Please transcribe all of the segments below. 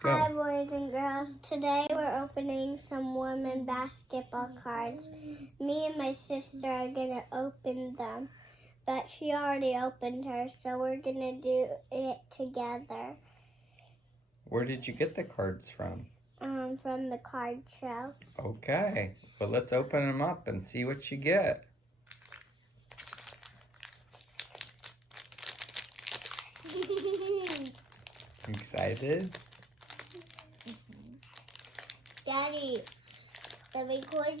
Go. Hi, boys and girls. Today we're opening some women basketball cards. Me and my sister are going to open them, but she already opened hers, so we're going to do it together. Where did you get the cards from? From the card show. Okay, well let's open them up and see what you get. Excited? Daddy, the record.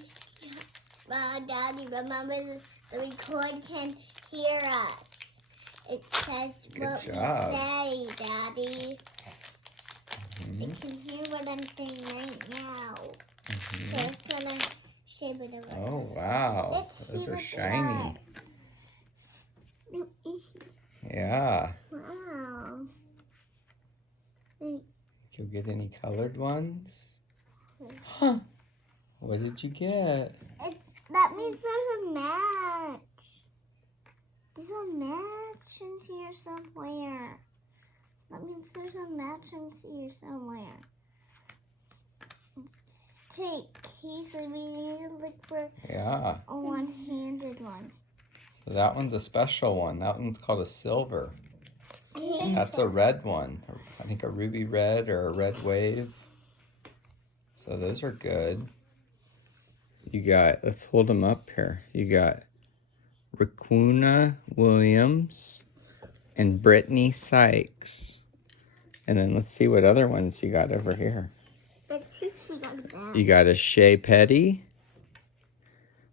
Daddy, remember the record can hear us. It says what we say, Daddy. It can hear what I'm saying right now. So it's gonna shape it around. Oh wow, those are shiny. Yeah. Wow. You'll get any colored ones? Huh. What did you get? That means there's a match. There's a match in here somewhere. That means there's a match in here somewhere. Okay, so we need to look for a one-handed one. So that one's a special one. That one's called a silver. That's a red one. I think a ruby red or a red wave. So those are good. You got, let's hold them up here. You got Raquuna Williams and Brittany Sykes. And then let's see what other ones you got over here. Let's see if she got that. You got a Shea Petty,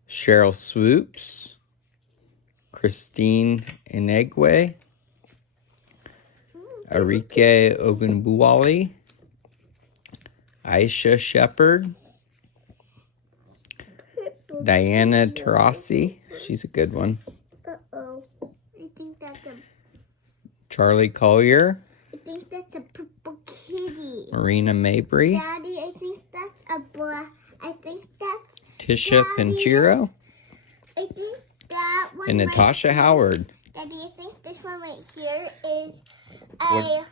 Cheryl Swoops, Christine Inegwe, Arike Ogunbuwali, Aisha Shepard, Diana Taurasi, she's a good one. Uh-oh. I think that's a... Charlie Collier. I think that's a purple kitty. Marina Mabry. Daddy, I think that's a black... I think that's... Tisha Pinchero. I think that one And Natasha Howard. Daddy, I think this one right here is a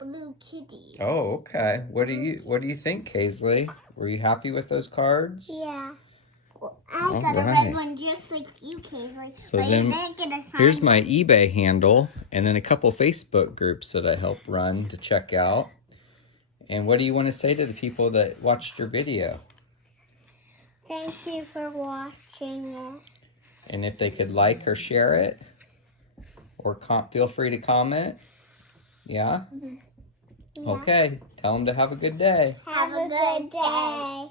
blue kitty. Oh, okay. What do you think, Kaisley? Were you happy with those cards? Yeah. Well, I got a red one just like you, Kaisley. So but then, you didn't get a sign here's my one. eBay handle, and then a couple Facebook groups that I help run to check out. And what do you want to say to the people that watched your video? Thank you for watching it. And if they could like or share it, or feel free to comment. Yeah? Yeah. Okay. Tell them to have a good day. Have a good day.